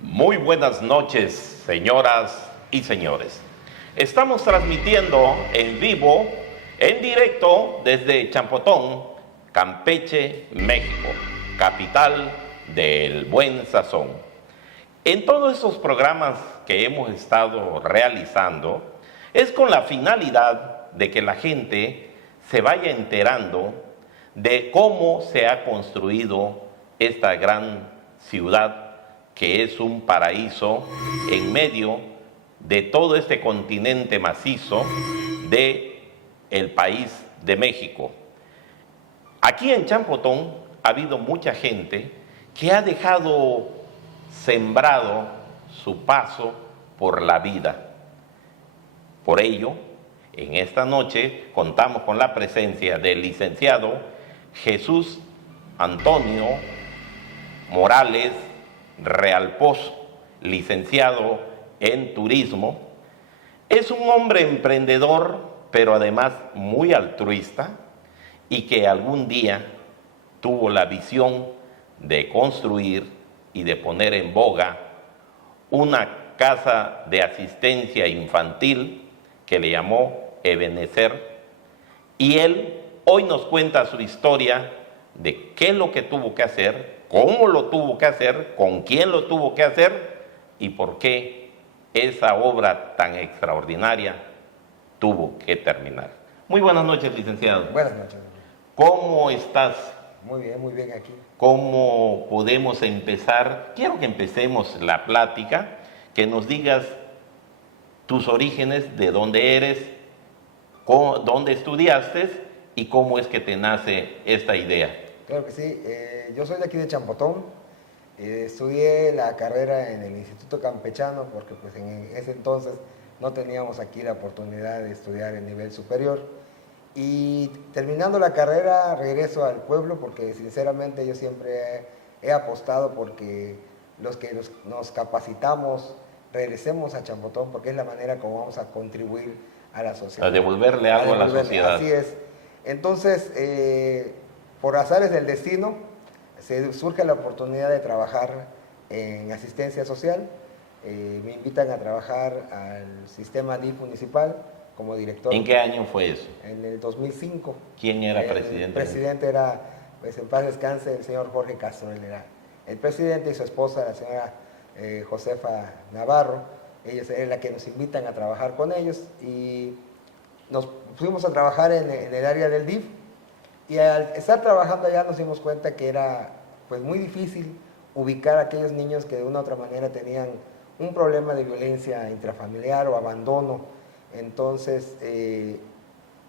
Muy buenas noches, señoras y señores. Estamos transmitiendo en vivo, en directo, desde Champotón, Campeche, México, capital del buen sazón. En todos estos programas que hemos estado realizando, es con la finalidad de que la gente se vaya enterando de cómo se ha construido esta gran ciudad, que es un paraíso en medio de todo este continente macizo del país de México. Aquí en Champotón ha habido mucha gente que ha dejado sembrado su paso por la vida. Por ello, en esta noche contamos con la presencia del licenciado Jesús Antonio Morales Realpozo, licenciado en turismo. Es un hombre emprendedor, pero además muy altruista, y que algún día tuvo la visión de construir y de poner en boga una casa de asistencia infantil que le llamó Ebenecer, y él hoy nos cuenta su historia de qué es lo que tuvo que hacer, cómo lo tuvo que hacer, con quién lo tuvo que hacer y por qué esa obra tan extraordinaria tuvo que terminar. Muy buenas noches, licenciado. Buenas noches. ¿Cómo estás? Muy bien aquí. ¿Cómo podemos empezar? Quiero que empecemos la plática, que nos digas tus orígenes, de dónde eres, dónde estudiaste y cómo es que te nace esta idea. Claro que sí, yo soy de aquí de Champotón, estudié la carrera en el Instituto Campechano porque pues en ese entonces no teníamos aquí la oportunidad de estudiar en nivel superior, y terminando la carrera regreso al pueblo porque sinceramente yo siempre he apostado porque los que nos capacitamos regresemos a Champotón porque es la manera como vamos a contribuir a la sociedad. A devolverle algo a la sociedad. Así es. Entonces, por azares del destino, surge la oportunidad de trabajar en asistencia social. Me invitan a trabajar al sistema DIF municipal como director. ¿En qué año fue eso? En el 2005. ¿Quién era presidente? El presidente era, pues en paz descanse, el señor Jorge Castro. Él era el presidente, y su esposa, la señora Josefa Navarro. Ellos es la que nos invitan a trabajar con ellos, y nos fuimos a trabajar en el área del DIF. Y al estar trabajando allá nos dimos cuenta que era pues muy difícil ubicar a aquellos niños que de una u otra manera tenían un problema de violencia intrafamiliar o abandono. Entonces,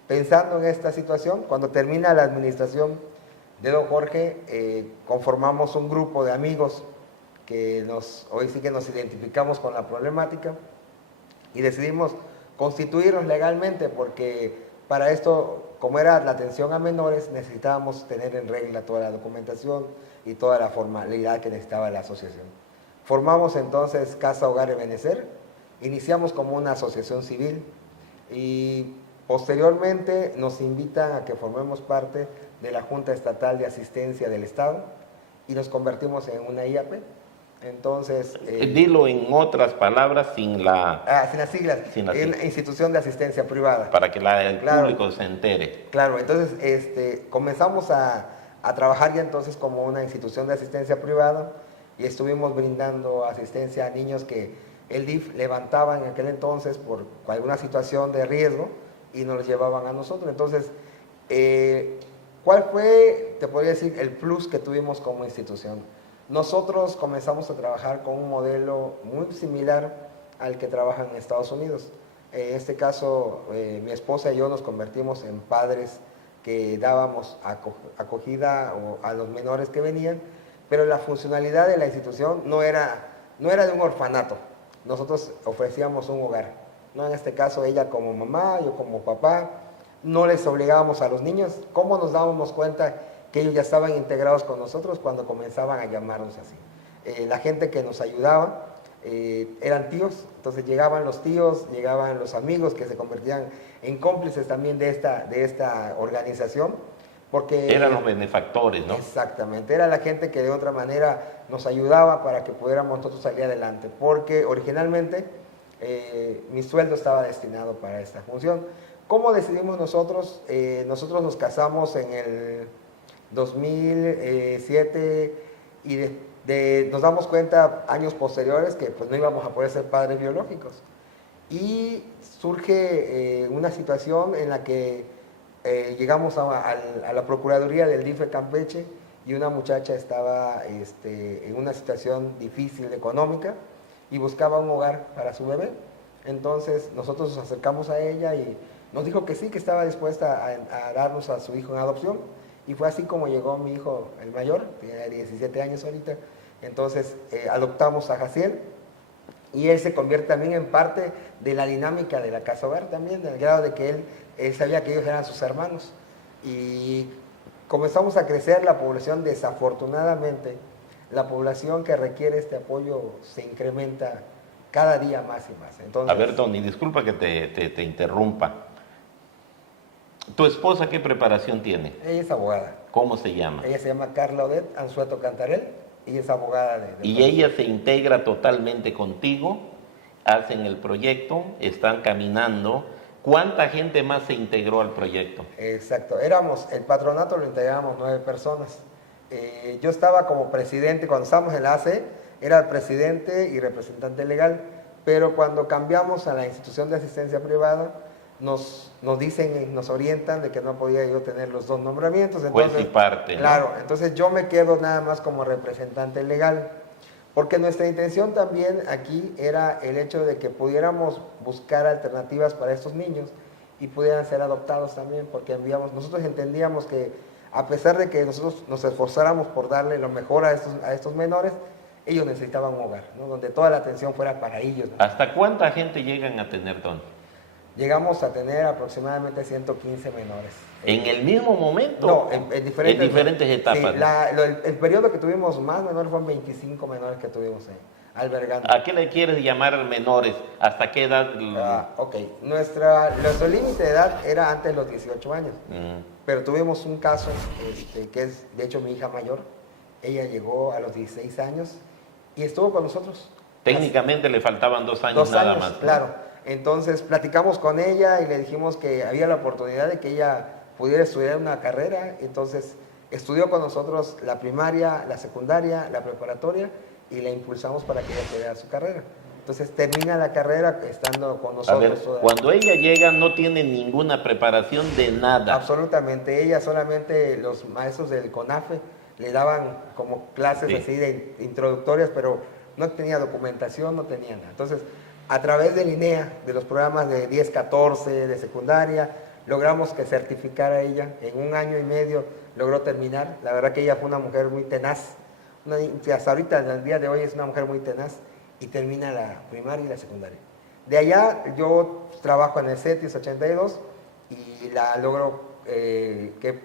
pensando en esta situación, cuando termina la administración de don Jorge, conformamos un grupo de amigos que hoy sí que nos identificamos con la problemática y decidimos constituirnos legalmente, porque para esto, como era la atención a menores, necesitábamos tener en regla toda la documentación y toda la formalidad que necesitaba la asociación. Formamos entonces Casa Hogar Ebenecer, iniciamos como una asociación civil y posteriormente nos invitan a que formemos parte de la Junta Estatal de Asistencia del Estado y nos convertimos en una IAP. Entonces, dilo en otras palabras, sin las siglas, en institución de asistencia privada. Para que el público se entere. Claro, entonces comenzamos a trabajar ya entonces como una institución de asistencia privada y estuvimos brindando asistencia a niños que el DIF levantaba en aquel entonces por alguna situación de riesgo y nos los llevaban a nosotros. Entonces, ¿cuál fue, te podría decir, el plus que tuvimos como institución? Nosotros comenzamos a trabajar con un modelo muy similar al que trabajan en Estados Unidos. En este caso, mi esposa y yo nos convertimos en padres que dábamos acogida a los menores que venían, pero la funcionalidad de la institución no era de un orfanato. Nosotros ofrecíamos un hogar. ¿no? En este caso ella como mamá, yo como papá, no les obligábamos a los niños. ¿Cómo nos dábamos cuenta que ellos ya estaban integrados con nosotros? Cuando comenzaban a llamarnos así. La gente que nos ayudaba eran tíos, entonces llegaban los tíos, llegaban los amigos que se convertían en cómplices también de esta organización, porque eran los benefactores, ¿no? Exactamente, era la gente que de otra manera nos ayudaba para que pudiéramos nosotros salir adelante, porque originalmente mi sueldo estaba destinado para esta función. ¿Cómo decidimos nosotros? Nosotros nos casamos en el 2007 y nos damos cuenta años posteriores que pues no íbamos a poder ser padres biológicos. Y surge una situación en la que llegamos a la Procuraduría del DIF de Campeche y una muchacha estaba en una situación difícil económica y buscaba un hogar para su bebé. Entonces nosotros nos acercamos a ella y nos dijo que sí, que estaba dispuesta a darnos a su hijo en adopción. Y fue así como llegó mi hijo, el mayor, tiene 17 años ahorita. Entonces adoptamos a Jaciel y él se convierte también en parte de la dinámica de la casa hogar también, del grado de que él sabía que ellos eran sus hermanos. Y comenzamos a crecer la población, desafortunadamente, la población que requiere este apoyo se incrementa cada día más y más. Entonces, a ver, Tony, disculpa que te interrumpa. ¿Tu esposa qué preparación tiene? Ella es abogada. ¿Cómo se llama? Ella se llama Carla Odette Anzueto Cantarel y es abogada de y ella se integra totalmente contigo, hacen el proyecto, están caminando. ¿Cuánta gente más se integró al proyecto? Exacto, el patronato lo integrábamos 9 personas. Yo estaba como presidente, cuando estábamos en la ACE, era el presidente y representante legal, pero cuando cambiamos a la institución de asistencia privada, nos dicen, nos orientan de que no podía yo tener los 2 nombramientos. Entonces, juez y parte, ¿no? Claro, entonces yo me quedo nada más como representante legal, porque nuestra intención también aquí era el hecho de que pudiéramos buscar alternativas para estos niños y pudieran ser adoptados también, porque nosotros entendíamos que a pesar de que nosotros nos esforzáramos por darle lo mejor a estos menores, ellos necesitaban un hogar, ¿no? Donde toda la atención fuera para ellos, ¿no? ¿Hasta cuánta gente llegan a tener, Tony? Llegamos a tener aproximadamente 115 menores. ¿En el mismo momento? No, en diferentes etapas. Sí, el periodo que tuvimos más menores fueron 25 menores que tuvimos albergando. ¿A qué le quieres llamar menores? ¿Hasta qué edad? Ok, nuestro límite de edad era antes de los 18 años, pero tuvimos un caso que es de hecho mi hija mayor. Ella llegó a los 16 años y estuvo con nosotros. Técnicamente le faltaban 2 años nada más, ¿no? Claro. Entonces platicamos con ella y le dijimos que había la oportunidad de que ella pudiera estudiar una carrera. Entonces estudió con nosotros la primaria, la secundaria, la preparatoria y la impulsamos para que ella estudiara su carrera. Entonces termina la carrera estando con nosotros. A ver, cuando ella llega no tiene ninguna preparación de nada. Absolutamente, ella solamente los maestros del CONAFE le daban como clases así de introductorias, pero no tenía documentación, no tenía nada. Entonces, a través del INEA, de los programas de 10-14, de secundaria, logramos que certificara ella. En 1 año y medio logró terminar. La verdad que ella fue una mujer muy tenaz. Hasta ahorita, en el día de hoy, es una mujer muy tenaz y termina la primaria y la secundaria. De allá, yo trabajo en el CETIS 82 y la logro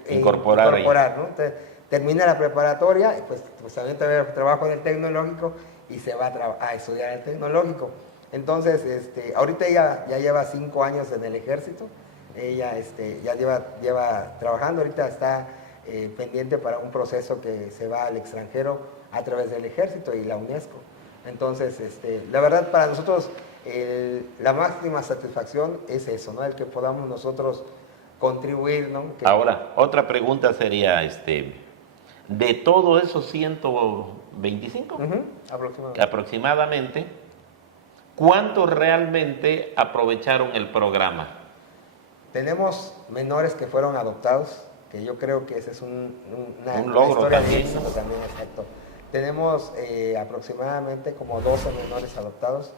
incorporar, ¿no? Entonces, termina la preparatoria, pues también trabajo en el tecnológico y se va a estudiar en el tecnológico. Entonces, ahorita ella ya lleva 5 años en el ejército, ella ya lleva trabajando, ahorita está pendiente para un proceso que se va al extranjero a través del ejército y la UNESCO. Entonces, la verdad para nosotros la máxima satisfacción es eso, ¿no? El que podamos nosotros contribuir, ¿no? Ahora, otra pregunta sería, de todos esos 125 aproximadamente, ¿cuántos realmente aprovecharon el programa? Tenemos menores que fueron adoptados, que yo creo que ese es un logro una también, de éxito también, exacto. Tenemos aproximadamente como 12 menores adoptados.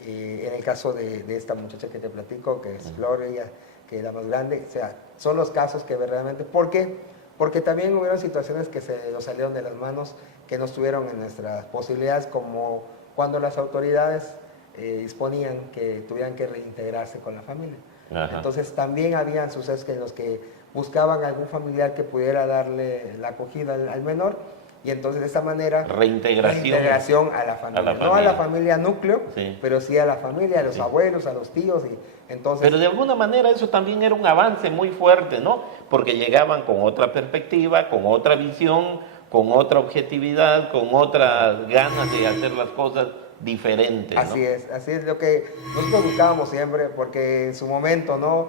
En el caso de esta muchacha que te platico, que es Gloria, que es la más grande, o sea, son los casos que realmente... ¿Por qué? Porque también hubieron situaciones que se nos salieron de las manos, que no estuvieron en nuestras posibilidades, como cuando las autoridades disponían que tuvieran que reintegrarse con la familia. Ajá. Entonces también habían sucesos en los que buscaban algún familiar que pudiera darle la acogida al menor, y entonces de esa manera reintegración a la familia. No a la familia núcleo, sí, pero sí a la familia, a los, sí, abuelos, a los tíos. Y entonces, pero de alguna manera eso también era un avance muy fuerte, ¿no? Porque llegaban con otra perspectiva, con otra visión, con otra objetividad, con otras ganas de hacer las cosas diferentes, ¿no? Así es lo que nosotros buscábamos siempre, porque en su momento, ¿no?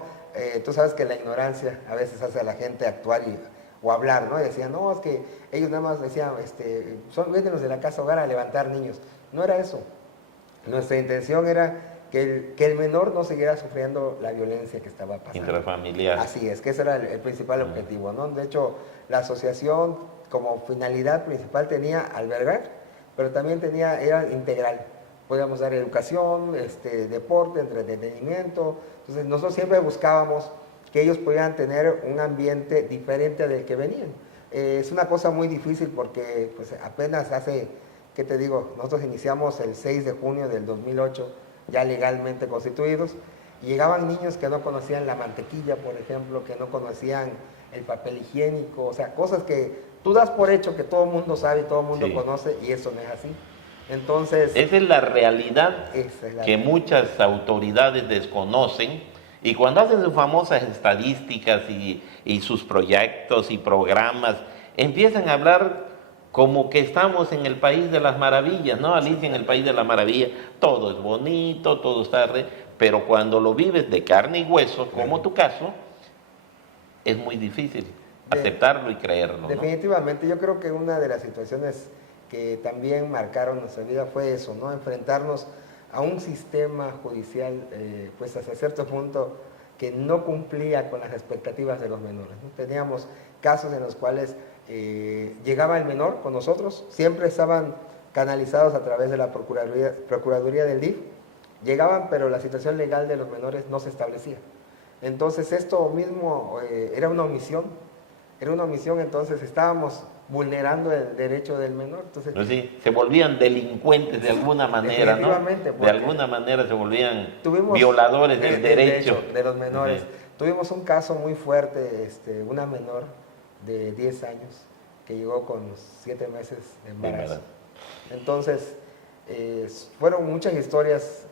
Tú sabes que la ignorancia a veces hace a la gente actuar o hablar, ¿no? Y decían, no, es que ellos nada más decían, vienen los de la casa hogar a levantar niños. No era eso. Nuestra intención era que el menor no siguiera sufriendo la violencia que estaba pasando. Intrafamiliar. Así es, que ese era el principal objetivo, ¿no? De hecho, la asociación como finalidad principal tenía albergar, pero también era integral. Podíamos dar educación, deporte, entretenimiento. Entonces nosotros siempre buscábamos que ellos pudieran tener un ambiente diferente del que venían. Es una cosa muy difícil porque pues, apenas hace, ¿qué te digo? Nosotros iniciamos el 6 de junio del 2008, ya legalmente constituidos, y llegaban niños que no conocían la mantequilla, por ejemplo, que no conocían el papel higiénico, o sea, cosas que tú das por hecho que todo el mundo sabe y todo el mundo, sí, conoce, y eso no es así. Entonces, esa es la realidad que muchas autoridades desconocen, y cuando hacen sus famosas estadísticas y sus proyectos y programas, empiezan a hablar como que estamos en el país de las maravillas, ¿no? Alicia en el país de las maravillas, todo es bonito, todo está pero cuando lo vives de carne y hueso, como tu caso, es muy difícil aceptarlo y creerlo, ¿no? Definitivamente, yo creo que una de las situaciones que también marcaron nuestra vida fue eso, ¿no? Enfrentarnos a un sistema judicial, pues hasta cierto punto, que no cumplía con las expectativas de los menores, ¿no? Teníamos casos en los cuales llegaba el menor con nosotros, siempre estaban canalizados a través de la Procuraduría del DIF, llegaban, pero la situación legal de los menores no se establecía. Entonces esto mismo era una omisión, entonces estábamos vulnerando el derecho del menor. Entonces, pues sí, se volvían delincuentes de alguna manera, ¿no? De alguna manera se volvían violadores del derecho de los menores. Sí. Tuvimos un caso muy fuerte, una menor de 10 años que llegó con 7 meses de embarazo. Entonces, fueron muchas historias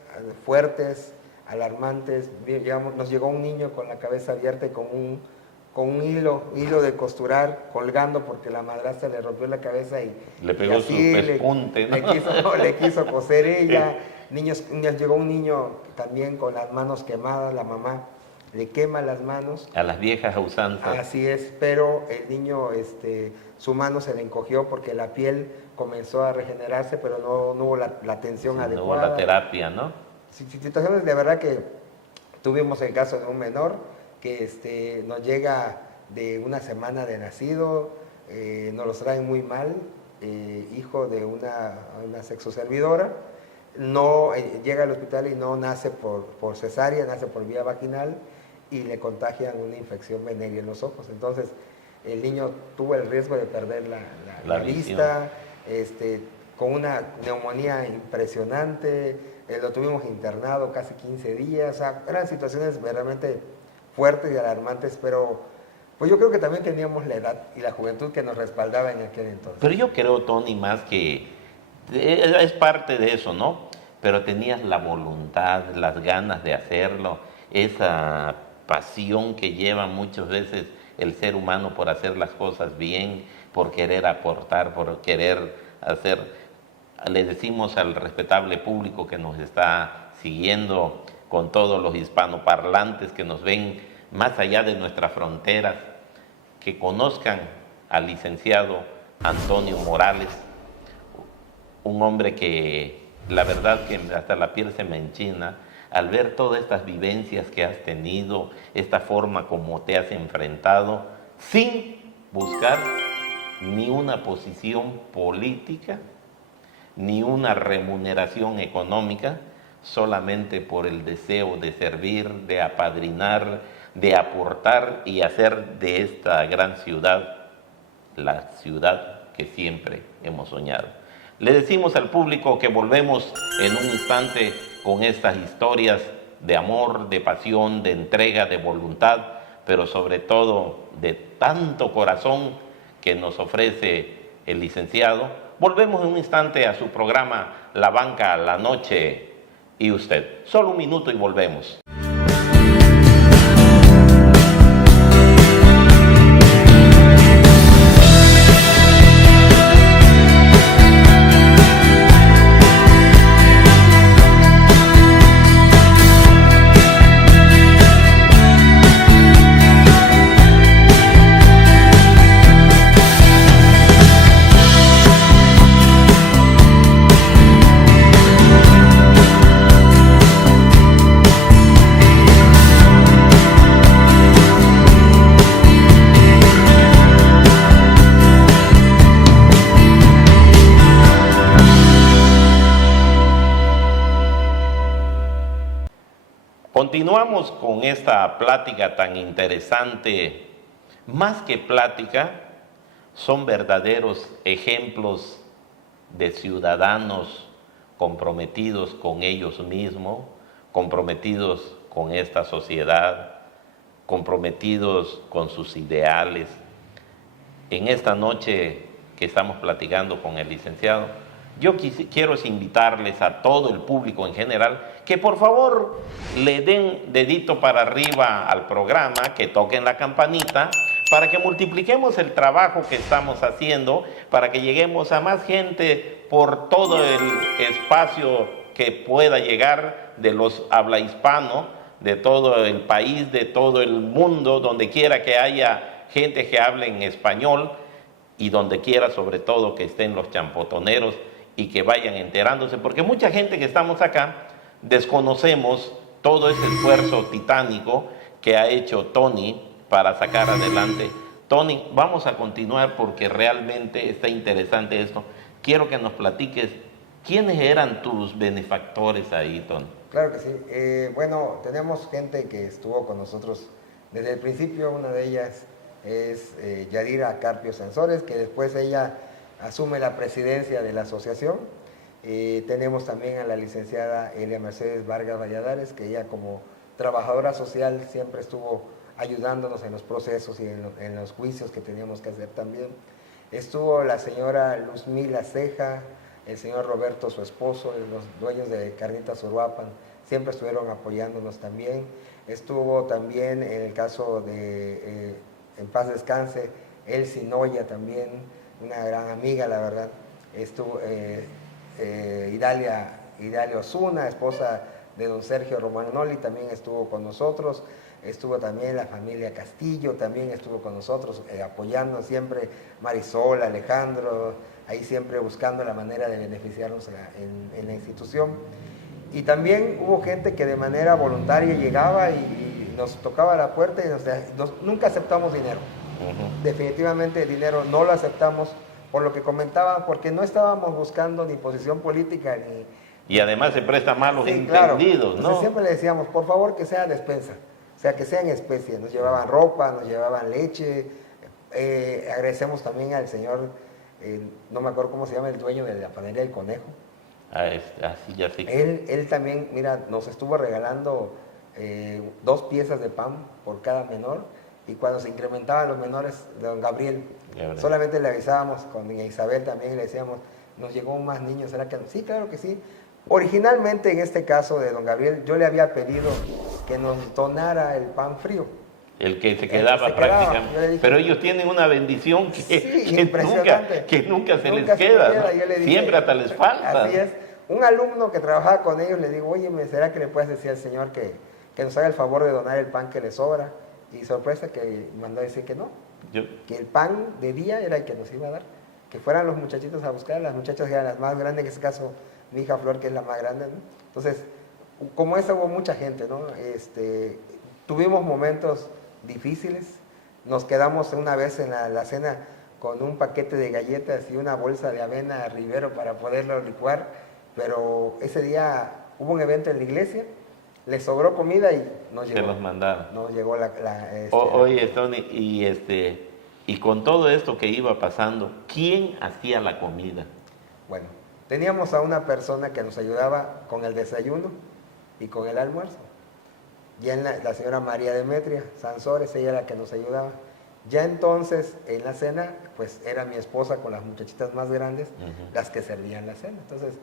fuertes, alarmantes. Nos llegó un niño con la cabeza abierta y con un hilo de costurar colgando porque la madrastra le rompió la cabeza y le pegó su pespunte, ¿no? le quiso coser ella. Llegó un niño también con las manos quemadas, la mamá le quema las manos. A las viejas usanzas. Así es, pero el niño, su mano se le encogió porque la piel comenzó a regenerarse, pero no hubo la atención adecuada. No hubo la terapia, ¿no? Situaciones de verdad que tuvimos el caso de un menor que nos llega de una semana de nacido, nos los traen muy mal, hijo de una sexoservidora, llega al hospital y no nace por cesárea, nace por vía vaginal y le contagian una infección venérea en los ojos. Entonces el niño tuvo el riesgo de perder la vista, con una neumonía impresionante, lo tuvimos internado casi 15 días, o sea, eran situaciones realmente fuertes y alarmantes, pero pues yo creo que también teníamos la edad y la juventud que nos respaldaba en aquel entonces. Pero yo creo, Tony, más que es parte de eso, ¿no? Pero tenías la voluntad, las ganas de hacerlo, esa pasión que lleva muchas veces el ser humano por hacer las cosas bien, por querer aportar, por querer hacer. Le decimos al respetable público que nos está siguiendo, con todos los hispanoparlantes que nos ven más allá de nuestras fronteras, que conozcan al licenciado Antonio Morales, un hombre que la verdad que hasta la piel se me enchina al ver todas estas vivencias que has tenido, esta forma como te has enfrentado, sin buscar ni una posición política, ni una remuneración económica, solamente por el deseo de servir, de apadrinar, de aportar y hacer de esta gran ciudad la ciudad que siempre hemos soñado. Le decimos al público que volvemos en un instante con estas historias de amor, de pasión, de entrega, de voluntad, pero sobre todo de tanto corazón que nos ofrece el licenciado. Volvemos en un instante a su programa La Banca, la Noche y Usted. Solo un minuto y volvemos. Continuamos con esta plática tan interesante. Más que plática, son verdaderos ejemplos de ciudadanos comprometidos con ellos mismos, comprometidos con esta sociedad, comprometidos con sus ideales. En esta noche que estamos platicando con el licenciado, yo quiero invitarles a todo el público en general que por favor le den dedito para arriba al programa, que toquen la campanita, para que multipliquemos el trabajo que estamos haciendo, para que lleguemos a más gente por todo el espacio que pueda llegar de los habla hispano, de todo el país, de todo el mundo, donde quiera que haya gente que hable en español y donde quiera sobre todo que estén los champotoneros y que vayan enterándose, porque mucha gente que estamos acá desconocemos todo ese esfuerzo titánico que ha hecho Tony para sacar adelante. Tony, vamos a continuar porque realmente está interesante esto. Quiero que nos platiques quiénes eran tus benefactores ahí, Tony. Claro que sí. Bueno, tenemos gente que estuvo con nosotros desde el principio. Una de ellas es Yadira Carpio Sensores, que después ella asume la presidencia de la asociación. Tenemos también a la licenciada Elia Mercedes Vargas Valladares, que ella como trabajadora social siempre estuvo ayudándonos en los procesos y en los juicios que teníamos que hacer también. Estuvo la señora Luzmila Ceja, el señor Roberto, su esposo, los dueños de Carnitas Uruapan, siempre estuvieron apoyándonos también. Estuvo también en el caso de, en paz descanse, Elsie Noya también, una gran amiga, la verdad. Estuvo Idalia Osuna, esposa de don Sergio Romagnoli, también estuvo con nosotros. Estuvo también la familia Castillo, también estuvo con nosotros, apoyando siempre, Marisol, Alejandro, ahí siempre buscando la manera de beneficiarnos en la institución. Y también hubo gente que de manera voluntaria llegaba y nos tocaba la puerta y nunca aceptamos dinero. Definitivamente el dinero no lo aceptamos, por lo que comentaba, porque no estábamos buscando ni posición política ni... Y además se presta malos sí, entendidos, claro. ¿no? Entonces siempre le decíamos, por favor, que sea despensa, o sea, que sea en especie. Nos llevaban ropa, nos llevaban leche. Agradecemos también al señor, no me acuerdo cómo se llama, el dueño de la panadería del Conejo. Así ya sí. Él también, mira, nos estuvo regalando 2 piezas de pan por cada menor, y cuando se incrementaban los menores de don Gabriel, solamente le avisábamos con doña Isabel también y le decíamos, nos llegó más niños, ¿será que no? Sí, claro que sí. Originalmente en este caso de don Gabriel, yo le había pedido que nos donara el pan frío. El que se quedaba prácticamente. Dije, pero ellos tienen una bendición que nunca se les queda, ¿no? Dije, siempre hasta les falta. Así es. Un alumno que trabajaba con ellos, le digo, oye, ¿será que le puedes decir al Señor que nos haga el favor de donar el pan que le sobra? Y sorpresa que mandó a decir que no, que el pan de día era el que nos iba a dar, que fueran los muchachitos a buscar, las muchachas eran las más grandes, en este caso mi hija Flor, que es la más grande, ¿no? Entonces, como esa hubo mucha gente, ¿no? Tuvimos momentos difíciles, nos quedamos una vez en la cena con un paquete de galletas y una bolsa de avena Rivero para poderlo licuar, pero ese día hubo un evento en la iglesia, les sobró comida y nos llegó. Se los mandaron. Nos llegó Oye, Tony, y con todo esto que iba pasando, ¿quién hacía la comida? Bueno, Teníamos a una persona que nos ayudaba con el desayuno y con el almuerzo. Ya en la señora María Demetria Sansores, ella era la que nos ayudaba. Ya entonces, en la cena, pues era mi esposa con las muchachitas más grandes, las que servían la cena. Entonces,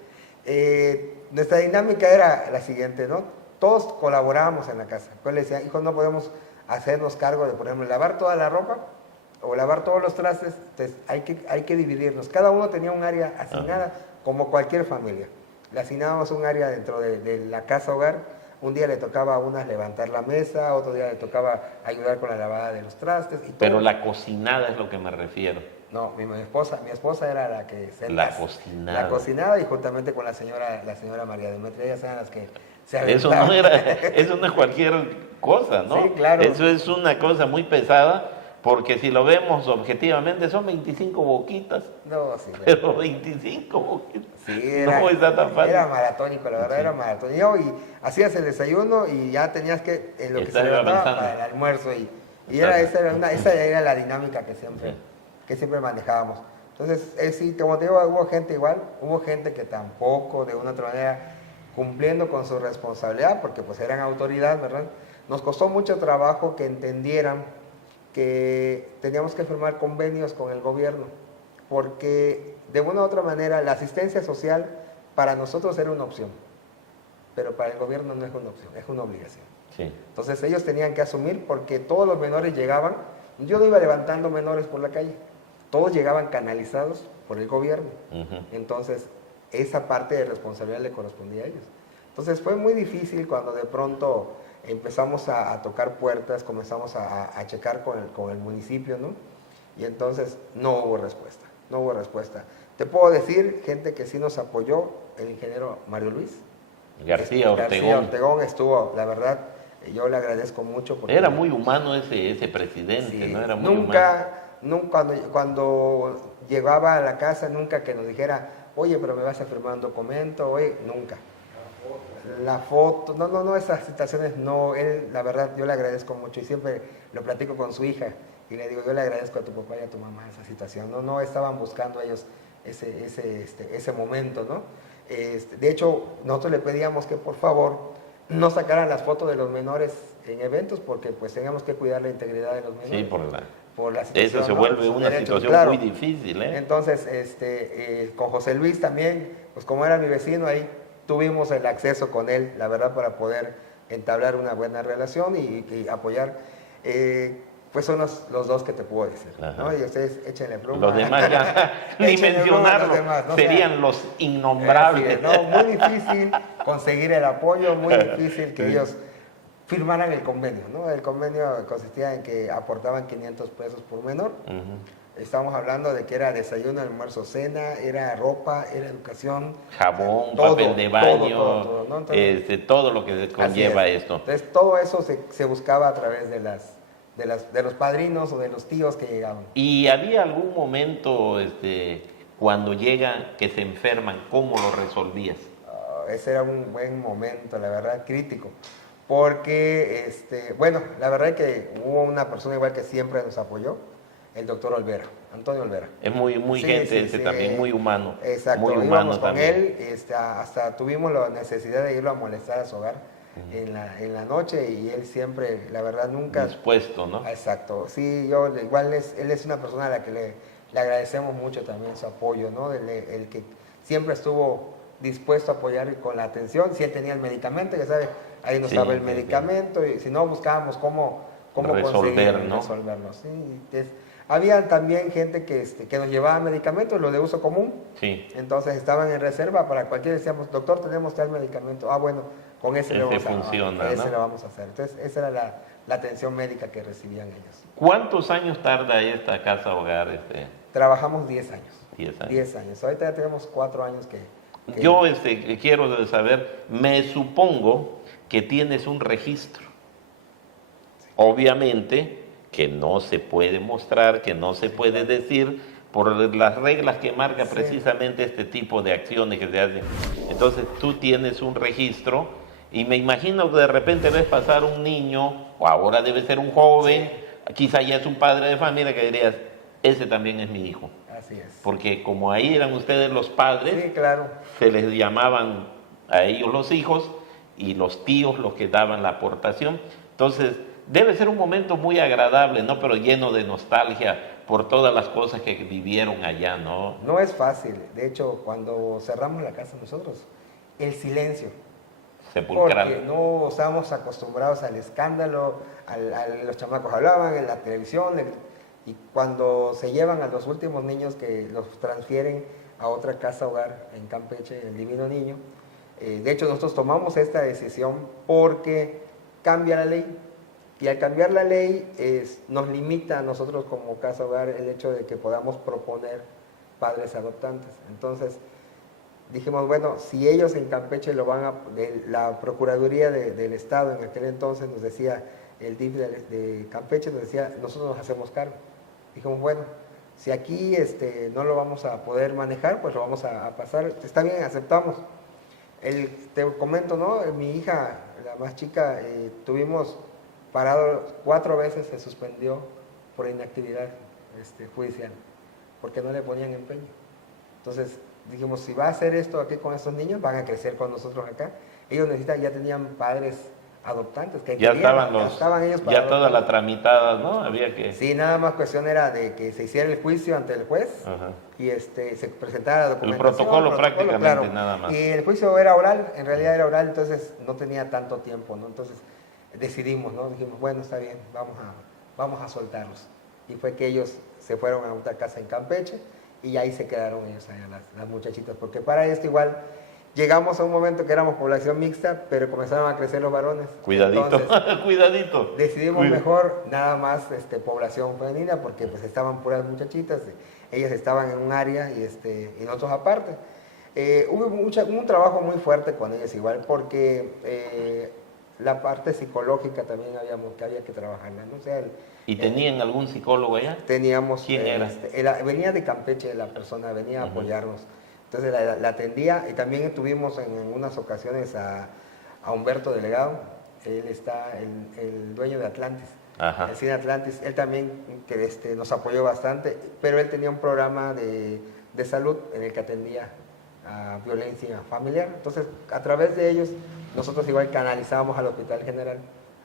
nuestra dinámica era la siguiente, ¿no? Todos colaborábamos en la casa. Pues le decía, hijo, no podemos hacernos cargo de, por ejemplo, lavar toda la ropa o lavar todos los trastes. Entonces, hay que dividirnos. Cada uno tenía un área asignada, como cualquier familia. Le asignábamos un área dentro de la casa hogar. Un día le tocaba a unas levantar la mesa, otro día le tocaba ayudar con la lavada de los trastes. Y todo. Pero la cocinada es lo que me refiero. No, mi esposa era la que cocinada. La cocinada, y juntamente con la señora María Demetria, ellas eran las que se eso no es cualquier cosa, ¿no? Sí, claro. Eso es una cosa muy pesada, porque si lo vemos objetivamente son 25 boquitas. No, sí. Pero 25 boquitas. Sí, no está tan fácil. Era maratónico, la verdad, sí. Era maratónico. Y hacías el desayuno y ya tenías que, en lo que se levantaba para el almuerzo. Esa era la dinámica que siempre manejábamos. Entonces, sí, como te digo, hubo gente igual, hubo gente que tampoco, de una u otra manera, cumpliendo con su responsabilidad, porque pues eran autoridad, ¿verdad? Nos costó mucho trabajo que entendieran que teníamos que firmar convenios con el gobierno, porque de una u otra manera la asistencia social para nosotros era una opción, pero para el gobierno no es una opción, es una obligación. Sí. Entonces ellos tenían que asumir, porque todos los menores llegaban, yo no iba levantando menores por la calle, todos llegaban canalizados por el gobierno. Entonces esa parte de responsabilidad le correspondía a ellos. Entonces fue muy difícil cuando de pronto empezamos a tocar puertas, comenzamos a checar con el municipio, ¿no? Y entonces no hubo respuesta. Te puedo decir, gente que sí nos apoyó, el ingeniero Mario Luis García Ortegón estuvo, la verdad, yo le agradezco mucho. Porque era muy humano ese presidente, sí, ¿no? Era muy humano. Nunca, cuando llegaba a la casa, nunca que nos dijera, oye, pero me vas a firmar un documento, oye, nunca. La foto, no, esas situaciones no, él, la verdad, yo le agradezco mucho y siempre lo platico con su hija y le digo, yo le agradezco a tu papá y a tu mamá esa situación, no estaban buscando ellos ese momento, ¿no? De hecho, nosotros le pedíamos que por favor no sacaran las fotos de los menores en eventos porque pues teníamos que cuidar la integridad de los menores. Sí, por la situación, eso se vuelve una situación claro, muy difícil, ¿eh? Entonces, con José Luis también, pues como era mi vecino ahí, tuvimos el acceso con él, la verdad, para poder entablar una buena relación y apoyar. Pues son los dos que te puedo decir, ¿no? Y ustedes échenle pluma. Los demás ya ni mencionarlos, ¿no? Serían los innombrables. No, muy difícil conseguir el apoyo, muy difícil que ellos firmaran el convenio, ¿no? El convenio consistía en que aportaban 500 pesos por menor. Estamos hablando de que era desayuno, almuerzo, cena, era ropa, era educación. Jabón, papel de baño, todo, ¿no? Entonces, todo lo que conlleva esto. Entonces, todo eso se buscaba a través de los padrinos o de los tíos que llegaban. ¿Y había algún momento cuando llegan que se enferman, cómo lo resolvías? Ese era un buen momento, la verdad, crítico. Porque, bueno, la verdad es que hubo una persona igual que siempre nos apoyó, el doctor Olvera, Antonio Olvera. Es muy gente también, muy humano. Exacto, muy humano íbamos con también. Él, hasta tuvimos la necesidad de irlo a molestar a su hogar en la noche y él siempre, la verdad, nunca... Dispuesto, ¿no? Exacto, sí, igual él es una persona a la que le agradecemos mucho también su apoyo, ¿no? El que siempre estuvo dispuesto a apoyar con la atención, si él tenía el medicamento, ya sabes, ahí nos daba el medicamento y si no buscábamos cómo resolverlo, ¿sí? Entonces, había también gente que nos llevaba medicamentos, los de uso común, entonces estaban en reserva para cualquiera, decíamos, doctor, tenemos tal medicamento, bueno, con ese lo vamos a hacer. Entonces, esa era la atención médica que recibían ellos. ¿Cuántos años tarda esta casa hogar? Trabajamos 10 años. 10 años. 10 años. Ahorita ya tenemos 4 años que... Yo quiero saber, me supongo que tienes un registro. Sí. Obviamente que no se puede mostrar, que no se puede decir por las reglas que marca precisamente este tipo de acciones que se hacen. Entonces tú tienes un registro y me imagino que de repente ves pasar un niño, o ahora debe ser un joven, quizá ya es un padre de familia que dirías, ese también es mi hijo. Así es. Porque como ahí eran ustedes los padres, Sí, claro. se les llamaban a ellos los hijos y los tíos los que daban la aportación. Entonces, debe ser un momento muy agradable, ¿no? Pero lleno de nostalgia por todas las cosas que vivieron allá, ¿no? No es fácil. De hecho, cuando cerramos la casa nosotros, el silencio. Sepulcral. Porque no estábamos acostumbrados al escándalo, los chamacos hablaban en la televisión, y cuando se llevan a los últimos niños que los transfieren a otra casa hogar en Campeche, el Divino Niño, de hecho nosotros tomamos esta decisión porque cambia la ley, y al cambiar la ley nos limita a nosotros como casa hogar el hecho de que podamos proponer padres adoptantes. Entonces dijimos, bueno, si ellos en Campeche lo van a... La Procuraduría del Estado en aquel entonces nos decía, el DIF de Campeche nos decía, nosotros nos hacemos cargo. Dijimos, bueno, si aquí no lo vamos a poder manejar, pues lo vamos a pasar. Está bien, aceptamos. Te comento, ¿no? Mi hija, la más chica, tuvimos parado 4 veces, se suspendió por inactividad judicial, porque no le ponían empeño. Entonces dijimos, si va a hacer esto aquí con estos niños, van a crecer con nosotros acá. Ellos ya tenían padres adoptantes que ya querían, estaban ellos para ya toda la tramitada, ¿no? Había que... Sí, nada más cuestión era de que se hiciera el juicio ante el juez. Ajá. Y se presentara la documentación. El protocolo prácticamente, claro. Nada más. Y el juicio era oral, en realidad era oral, entonces no tenía tanto tiempo, ¿no? Entonces decidimos, ¿no? Dijimos, bueno, está bien, vamos a soltarlos. Y fue que ellos se fueron a otra casa en Campeche y ahí se quedaron ellos allá, las muchachitas, porque para esto igual llegamos a un momento que éramos población mixta, pero comenzaron a crecer los varones. Cuidadito, entonces, cuidadito. Decidimos mejor nada más población femenina, porque pues estaban puras muchachitas, ellas estaban en un área y nosotros aparte. Hubo un trabajo muy fuerte con ellas igual, porque la parte psicológica también había que trabajarla, ¿no? O sea, ¿y tenían algún psicólogo allá? Teníamos. ¿Quién era? Venía de Campeche la persona, venía a apoyarnos. Entonces la atendía, y también tuvimos en unas ocasiones a Humberto Delegado. Él está el dueño de Atlantis, el cine Atlantis. Él también nos apoyó bastante, pero él tenía un programa de salud en el que atendía a violencia familiar. Entonces, a través de ellos, nosotros igual canalizábamos al Hospital General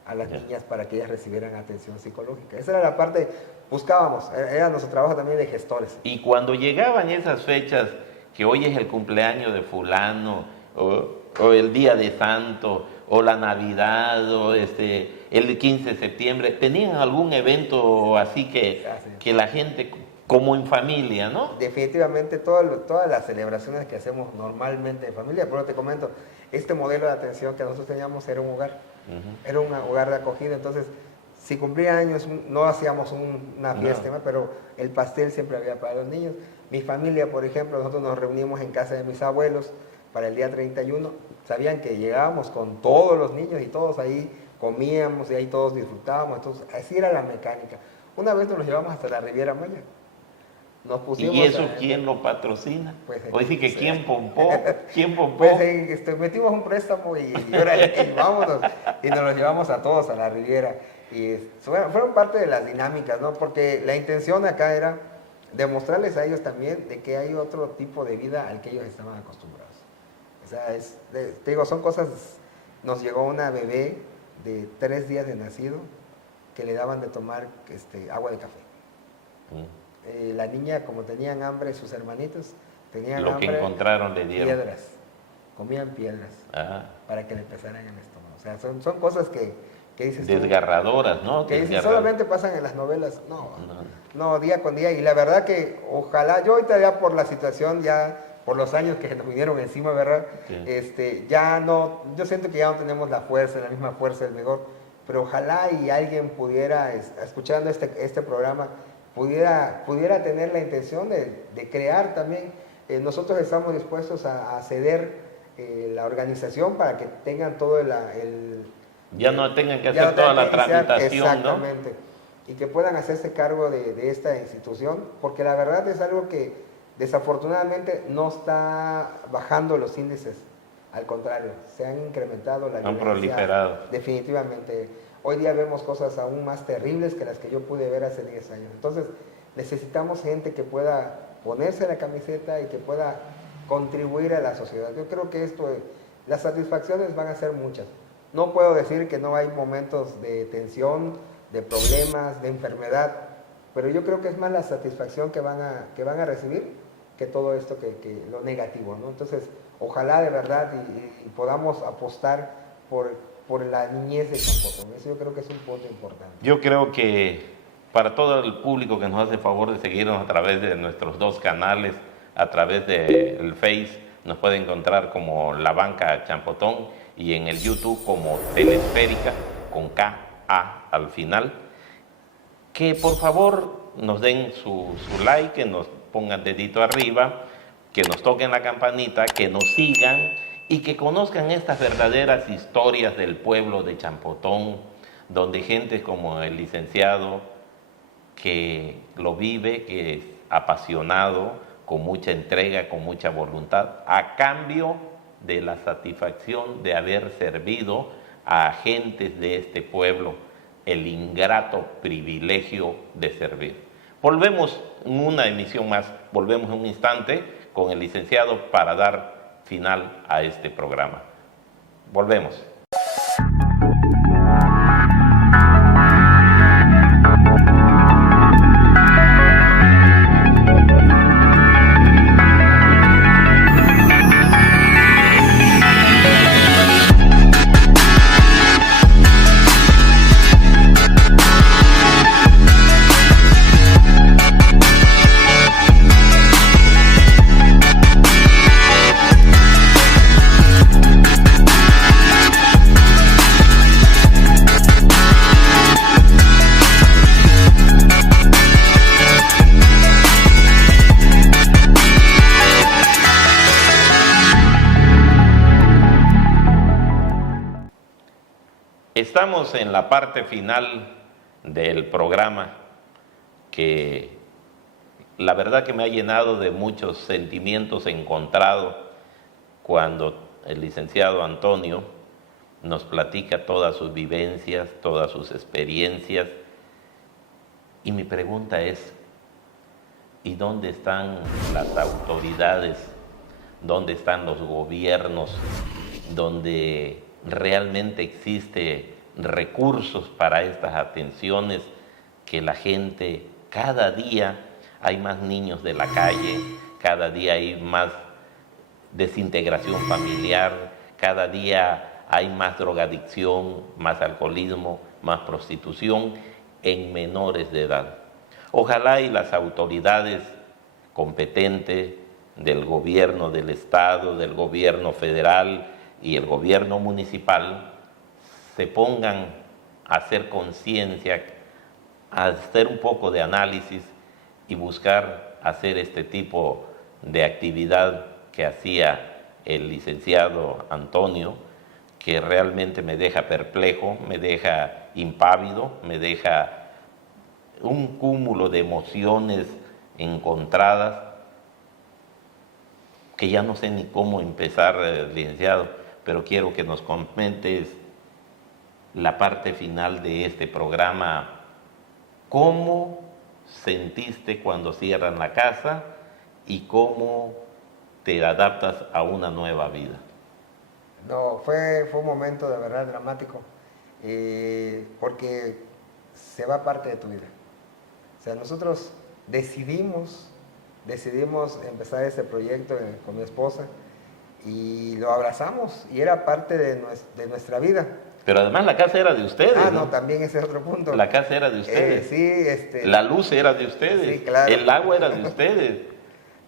a las niñas para que ellas recibieran atención psicológica. Esa era la parte, buscábamos, era nuestro trabajo también de gestores. Y cuando llegaban esas fechas, que hoy es el cumpleaños de fulano, o el día de santo, o la Navidad, o el 15 de septiembre, ¿tenían algún evento así que la gente, como en familia, no? Definitivamente todas las celebraciones que hacemos normalmente en familia, pero te comento, este modelo de atención que nosotros teníamos era un hogar, era un hogar de acogida. Entonces si cumplía años no hacíamos una fiesta, no, pero el pastel siempre había para los niños. Mi familia, por ejemplo, nosotros nos reunimos en casa de mis abuelos para el día 31, sabían que llegábamos con todos los niños y todos ahí comíamos y ahí todos disfrutábamos. Entonces así era la mecánica. Una vez nos los llevamos hasta la Riviera Maya. Nos pusimos ¿Y eso quién lo patrocina? Pues, hoy sí que ¿quién pompó? ¿Quién pompó? Pues metimos un préstamo y vámonos, y nos los llevamos a todos a la Riviera. Y fueron parte de las dinámicas, ¿no? Porque la intención acá era demostrarles a ellos también de que hay otro tipo de vida al que ellos estaban acostumbrados. O sea, te digo, son cosas. Nos llegó una bebé de 3 días de nacido que le daban de tomar agua de café. La niña, como tenían hambre, sus hermanitos tenían hambre. Lo que encontraron le dieron. Piedras. Comían piedras. Para que le pesaran el estómago. O sea, son cosas que dices desgarradoras, tú, ¿no? Que dices, solamente pasan en las novelas. No, día con día. Y la verdad que ojalá, yo ahorita ya por la situación, ya por los años que nos vinieron encima, ¿verdad? Sí. Ya no, yo siento que ya no tenemos la misma fuerza del mejor, pero ojalá y alguien pudiera, escuchando este programa, pudiera tener la intención de crear también. Nosotros estamos dispuestos a ceder la organización para que tengan todo ya no tengan que hacer toda la tramitación, exactamente, ¿no? Y que puedan hacerse cargo de esta institución, porque la verdad es algo que desafortunadamente no está bajando los índices, al contrario, se han incrementado la violencia. Han proliferado. Definitivamente. Hoy día vemos cosas aún más terribles que las que yo pude ver hace 10 años. Entonces, necesitamos gente que pueda ponerse la camiseta y que pueda contribuir a la sociedad. Yo creo que las satisfacciones van a ser muchas. No puedo decir que no hay momentos de tensión, de problemas, de enfermedad, pero yo creo que es más la satisfacción que van a recibir que todo esto, que lo negativo, ¿no? Entonces, ojalá de verdad y podamos apostar por la niñez de Champotón. Eso yo creo que es un punto importante. Yo creo que para todo el público que nos hace favor de seguirnos a través de nuestros 2 canales, a través del Face, nos puede encontrar como La Banca Champotón y en el YouTube como Telesférica, con K-A al final. Que por favor nos den su like, que nos pongan dedito arriba, que nos toquen la campanita, que nos sigan y que conozcan estas verdaderas historias del pueblo de Champotón, donde gente como el licenciado que lo vive, que es apasionado, con mucha entrega, con mucha voluntad, a cambio de la satisfacción de haber servido a gentes de este pueblo, el ingrato privilegio de servir. Volvemos en una emisión más, volvemos en un instante con el licenciado para dar final a este programa. Volvemos. Estamos en la parte final del programa que la verdad que me ha llenado de muchos sentimientos encontrados cuando el licenciado Antonio nos platica todas sus vivencias, todas sus experiencias. Y mi pregunta es, ¿y dónde están las autoridades? ¿Dónde están los gobiernos? ¿Donde realmente existe recursos para estas atenciones? Que la gente, cada día hay más niños de la calle, cada día hay más desintegración familiar, cada día hay más drogadicción, más alcoholismo, más prostitución en menores de edad. Ojalá y las autoridades competentes del gobierno del Estado, del gobierno federal y el gobierno municipal se pongan a hacer conciencia, a hacer un poco de análisis y buscar hacer este tipo de actividad que hacía el licenciado Antonio, que realmente me deja perplejo, me deja impávido, me deja un cúmulo de emociones encontradas que ya no sé ni cómo empezar, licenciado, pero quiero que nos comentes la parte final de este programa. ¿Cómo sentiste cuando cierran la casa y cómo te adaptas a una nueva vida? No, fue un momento de verdad dramático, porque se va parte de tu vida. O sea, nosotros decidimos empezar este proyecto con mi esposa y lo abrazamos y era parte de nuestra vida. Pero además la casa era de ustedes. No, también ese es otro punto. La casa era de ustedes. Sí, la luz era de ustedes. Sí, claro. El agua era de ustedes.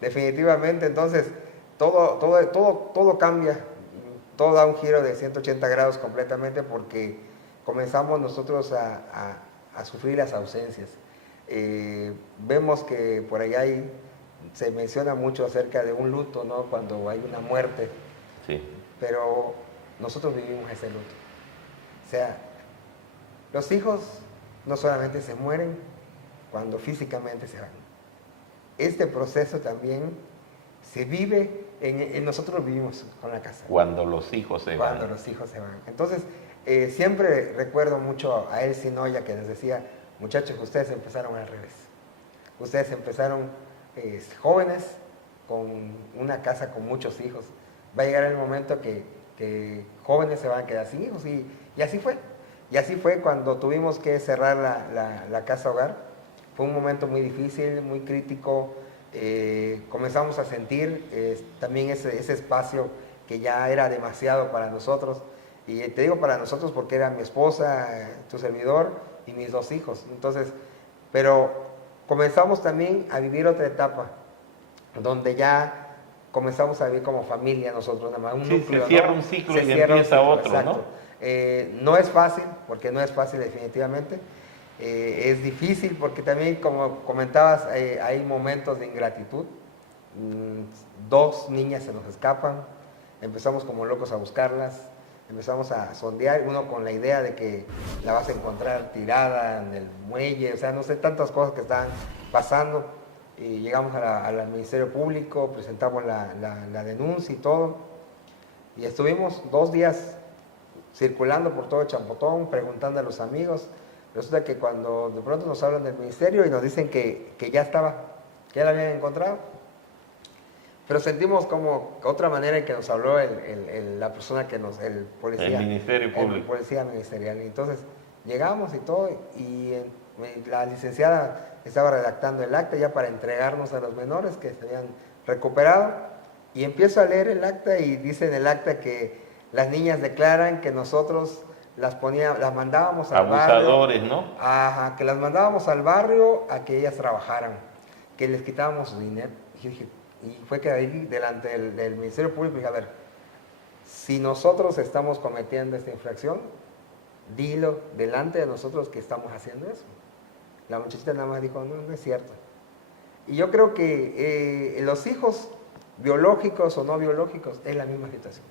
Definitivamente, entonces todo cambia, todo da un giro de 180 grados completamente porque comenzamos nosotros a sufrir las ausencias. Vemos que por allá se menciona mucho acerca de un luto, ¿no? Cuando hay una muerte. Sí. Pero nosotros vivimos ese luto. O sea, los hijos no solamente se mueren cuando físicamente se van. Este proceso también se vive, nosotros vivimos con la casa. Cuando los hijos se van. Cuando los hijos se van. Entonces, siempre recuerdo mucho a él Sinoya que nos decía, muchachos, ustedes empezaron al revés. Ustedes empezaron jóvenes con una casa con muchos hijos. Va a llegar el momento que jóvenes se van a quedar sin hijos y así fue. Y así fue cuando tuvimos que cerrar la casa hogar. Fue un momento muy difícil, muy crítico. Comenzamos a sentir también ese espacio que ya era demasiado para nosotros. Y te digo para nosotros porque era mi esposa, tu servidor y mis 2 hijos. Entonces, pero comenzamos también a vivir otra etapa, donde ya comenzamos a vivir como familia nosotros, nada más un núcleo, se cierra, ¿no? Un ciclo y empieza otro, exacto. ¿no? No es fácil, porque no es fácil definitivamente. Es difícil porque también, como comentabas, hay momentos de ingratitud. 2 niñas se nos escapan, empezamos como locos a buscarlas, empezamos a sondear, uno con la idea de que la vas a encontrar tirada en el muelle, o sea, no sé, tantas cosas que estaban pasando. Y llegamos al Ministerio Público, presentamos la denuncia y todo, y estuvimos 2 días circulando por todo Champotón, preguntando a los amigos. Resulta que cuando de pronto nos hablan del ministerio y nos dicen que ya estaba, que ya la habían encontrado, pero sentimos como otra manera en que nos habló la persona que nos, el policía. El Ministerio Público. El policía ministerial. Y entonces llegamos y todo, y la licenciada estaba redactando el acta ya para entregarnos a los menores que se habían recuperado, y empiezo a leer el acta y dice en el acta que las niñas declaran que nosotros las mandábamos al barrio. Abusadores, ¿no? Ajá, que las mandábamos al barrio a que ellas trabajaran, que les quitábamos su dinero. Y fue que ahí delante del Ministerio Público dije, a ver, si nosotros estamos cometiendo esta infracción, dilo delante de nosotros que estamos haciendo eso. La muchachita nada más dijo, no es cierto. Y yo creo que los hijos biológicos o no biológicos es la misma situación.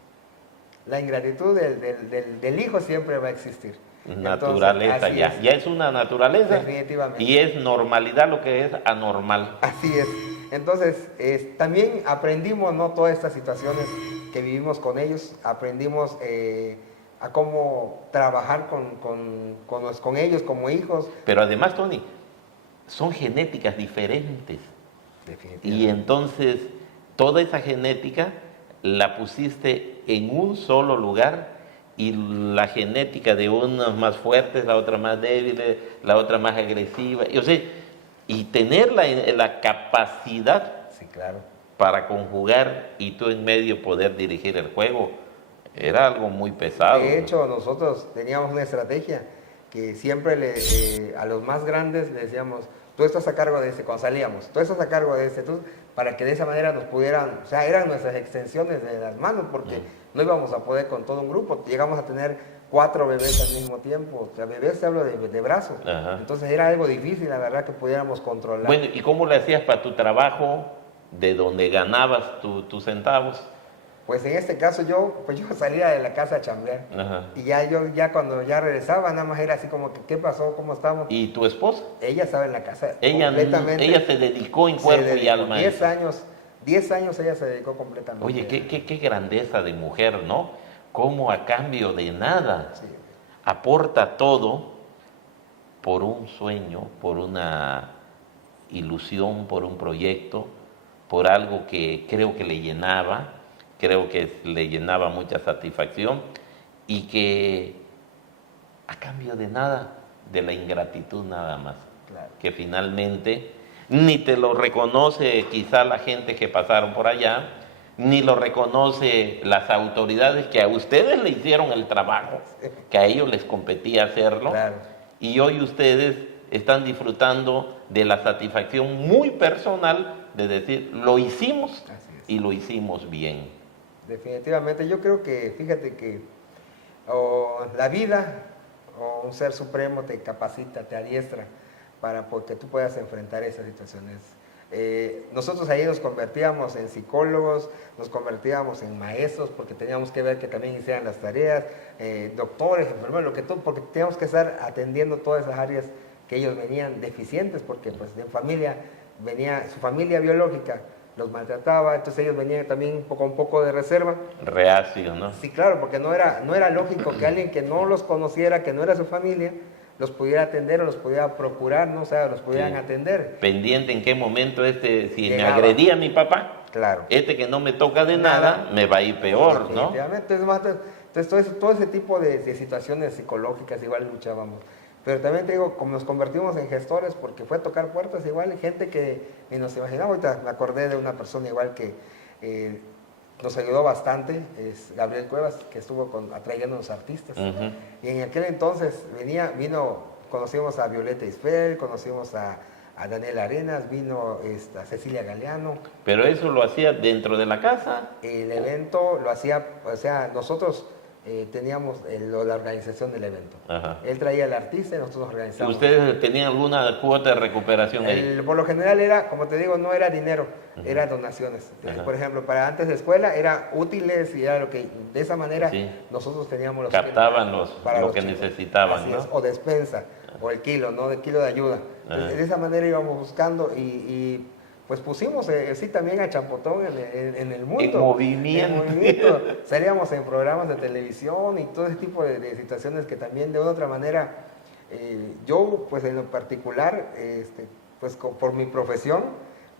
La ingratitud del hijo siempre va a existir. Naturaleza. Entonces, ya es una naturaleza. Definitivamente. Y es normalidad lo que es anormal. Así es. Entonces, también aprendimos, ¿no?, todas estas situaciones que vivimos con ellos, aprendimos a cómo trabajar con ellos como hijos. Pero además, Tony, son genéticas diferentes. Definitivamente. Y entonces, toda esa genética la pusiste en un solo lugar, y la genética de unos más fuertes, la otra más débiles, la otra más agresiva. Y tener la capacidad, sí, claro, para conjugar y tú en medio poder dirigir el juego, era algo muy pesado. De hecho, nosotros teníamos una estrategia que siempre a los más grandes le decíamos, tú estás a cargo de ese, cuando salíamos, tú estás a cargo de ese, para que de esa manera nos pudieran, o sea, eran nuestras extensiones de las manos, porque no íbamos a poder con todo un grupo. Llegamos a tener 4 bebés al mismo tiempo, o sea, bebés te hablo de brazos. Ajá. Entonces era algo difícil, la verdad, que pudiéramos controlar. Bueno, ¿y cómo le hacías para tu trabajo, de donde ganabas tus centavos? Pues en este caso yo salía de la casa a chambear. Ajá. Y ya cuando ya regresaba, nada más era así como que, ¿qué pasó? ¿Cómo estamos? ¿Y tu esposa? Ella estaba en la casa Ella se dedicó en cuerpo y alma. 10 años ella se dedicó completamente. Oye, qué grandeza de mujer, ¿no? Cómo a cambio de nada, sí, aporta todo por un sueño, por una ilusión, por un proyecto, por algo que creo que le llenaba mucha satisfacción, y que a cambio de nada, de la ingratitud nada más, claro, que finalmente ni te lo reconoce quizá la gente que pasaron por allá, ni lo reconoce las autoridades que a ustedes le hicieron el trabajo, que a ellos les competía hacerlo, claro, y hoy ustedes están disfrutando de la satisfacción muy personal de decir, lo hicimos y lo hicimos bien. Definitivamente, yo creo que, fíjate que la vida o un ser supremo te capacita, te adiestra para que tú puedas enfrentar esas situaciones. Nosotros ahí nos convertíamos en psicólogos, nos convertíamos en maestros, porque teníamos que ver que también hicieran las tareas, doctores, enfermeros, porque teníamos que estar atendiendo todas esas áreas que ellos venían deficientes, porque pues en familia su familia biológica los maltrataba, entonces ellos venían también con un poco de reserva. Reacio, ¿no? Sí, claro, porque no era lógico que alguien que no los conociera, que no era su familia, los pudiera atender o los pudiera procurar, ¿no? O sea, los pudieran atender. Pendiente en qué momento si Llegaba. me agredía a mi papá, Claro. que no me toca de nada, me va a ir peor, ¿no? Entonces, todo ese tipo de situaciones psicológicas igual luchábamos. Pero también te digo, como nos convertimos en gestores, porque fue tocar puertas igual, gente que ni nos imaginaba. Ahorita me acordé de una persona igual que nos ayudó bastante, es Gabriel Cuevas, que estuvo atrayendo a los artistas. Y en aquel entonces conocimos a Violeta Isfel, conocimos a Daniel Arenas, vino a Cecilia Galeano. ¿Pero eso lo hacía dentro de la casa? El evento lo hacía, o sea, nosotros teníamos la organización del evento. Ajá. Él traía al artista y nosotros nos organizábamos. ¿Ustedes tenían alguna cuota de recuperación ahí? Por lo general era, como te digo, no era dinero, era donaciones. Por ejemplo, para antes de escuela era útiles y era lo que, de esa manera nosotros teníamos captaban lo que chicos. necesitaban, ¿no? O despensa, o el kilo, ¿no? El kilo de ayuda. Entonces, de esa manera íbamos buscando y pues pusimos sí también a Champotón en el mundo. En movimiento. Salíamos en programas de televisión y todo ese tipo de situaciones que también de una u otra manera, yo pues en lo particular, pues por mi profesión,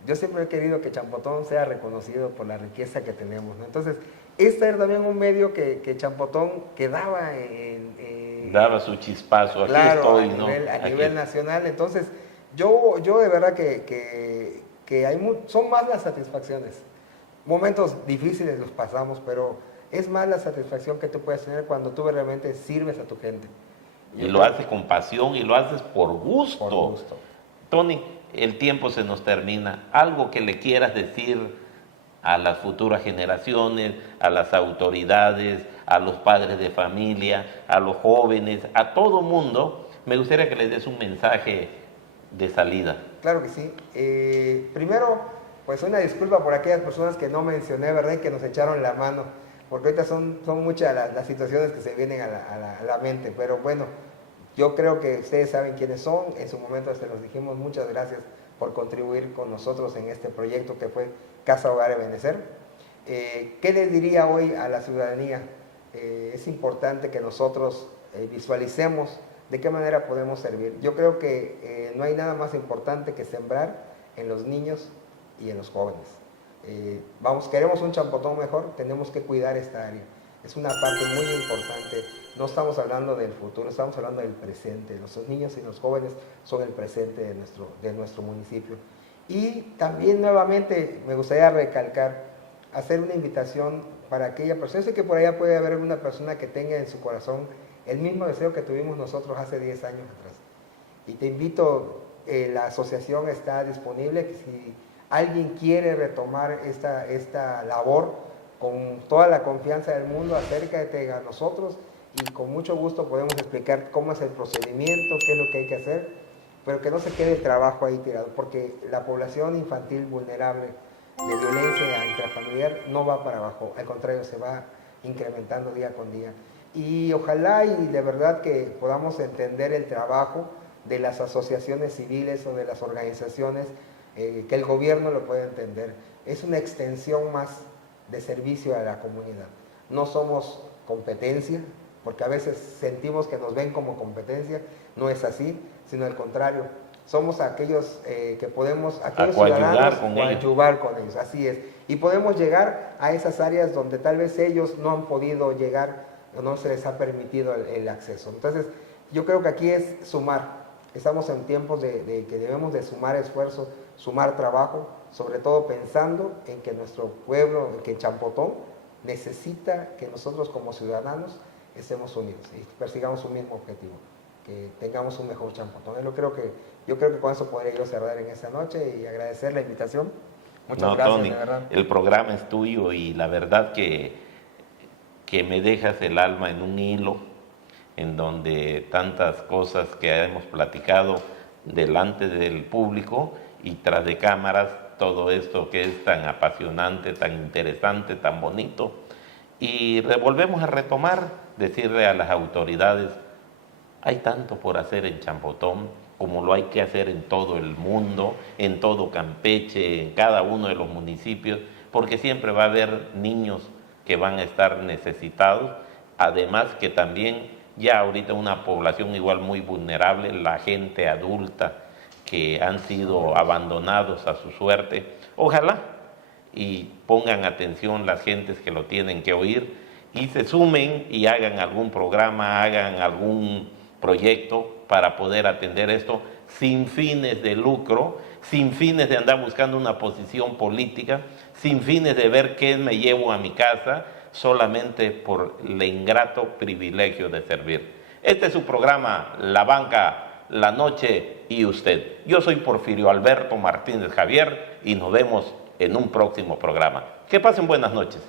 yo siempre he querido que Champotón sea reconocido por la riqueza que tenemos, ¿no? Entonces, este era también un medio que Champotón quedaba daba su chispazo, aquí claro, estoy, a nivel nacional. Entonces, yo de verdad que son más las satisfacciones. Momentos difíciles los pasamos, pero es más la satisfacción que tú puedes tener cuando tú realmente sirves a tu gente. Y lo haces con pasión y lo haces por gusto. Por gusto. Tony, el tiempo se nos termina. Algo que le quieras decir a las futuras generaciones, a las autoridades, a los padres de familia, a los jóvenes, a todo mundo, me gustaría que les des un mensaje de salida. Claro que sí. Primero, pues una disculpa por aquellas personas que no mencioné, ¿verdad? Y que nos echaron la mano, porque ahorita son muchas las situaciones que se vienen a la mente, pero bueno, yo creo que ustedes saben quiénes son, en su momento se los dijimos, muchas gracias por contribuir con nosotros en este proyecto que fue Casa Hogar Ebenecer. ¿Qué les diría hoy a la ciudadanía? Es importante que nosotros visualicemos de qué manera podemos servir. Yo creo que no hay nada más importante que sembrar en los niños y en los jóvenes. Queremos un Champotón mejor, tenemos que cuidar esta área. Es una parte muy importante. No estamos hablando del futuro, estamos hablando del presente. Los niños y los jóvenes son el presente de nuestro municipio. Y también nuevamente me gustaría recalcar, hacer una invitación para aquella persona. Yo sé que por allá puede haber una persona que tenga en su corazón el mismo deseo que tuvimos nosotros hace 10 años atrás. Y te invito, la asociación está disponible, que si alguien quiere retomar esta labor, con toda la confianza del mundo, acércate a nosotros y con mucho gusto podemos explicar cómo es el procedimiento, qué es lo que hay que hacer, pero que no se quede el trabajo ahí tirado, porque la población infantil vulnerable de violencia intrafamiliar no va para abajo, al contrario, se va incrementando día con día. Y ojalá y de verdad que podamos entender el trabajo de las asociaciones civiles o de las organizaciones, que el gobierno lo pueda entender. Es una extensión más de servicio a la comunidad. No somos competencia, porque a veces sentimos que nos ven como competencia, no es así, sino al contrario. Somos aquellos que podemos, aquellos ciudadanos, coadyuvar con ellos, así es. Y podemos llegar a esas áreas donde tal vez ellos no han podido llegar o no se les ha permitido el acceso. Entonces, yo creo que aquí es sumar. Estamos en tiempos de que debemos de sumar esfuerzo, sumar trabajo, sobre todo pensando en que nuestro pueblo, que Champotón, necesita que nosotros como ciudadanos estemos unidos y persigamos un mismo objetivo, que tengamos un mejor Champotón. Yo creo que con eso podría yo cerrar en esta noche y agradecer la invitación. Muchas gracias, Tony, de verdad. El programa es tuyo y la verdad que me dejas el alma en un hilo, en donde tantas cosas que hemos platicado delante del público y tras de cámaras, todo esto que es tan apasionante, tan interesante, tan bonito. Y volvemos a retomar, decirle a las autoridades, hay tanto por hacer en Champotón, como lo hay que hacer en todo el mundo, en todo Campeche, en cada uno de los municipios, porque siempre va a haber niños que van a estar necesitados, además que también ya ahorita una población igual muy vulnerable, la gente adulta que han sido abandonados a su suerte. Ojalá y pongan atención las gentes que lo tienen que oír y se sumen y hagan algún programa, hagan algún proyecto para poder atender esto sin fines de lucro, sin fines de andar buscando una posición política, sin fines de ver qué me llevo a mi casa, solamente por el ingrato privilegio de servir. Este es su programa, La Banca, La Noche y Usted. Yo soy Porfirio Alberto Martínez Javier y nos vemos en un próximo programa. Que pasen buenas noches.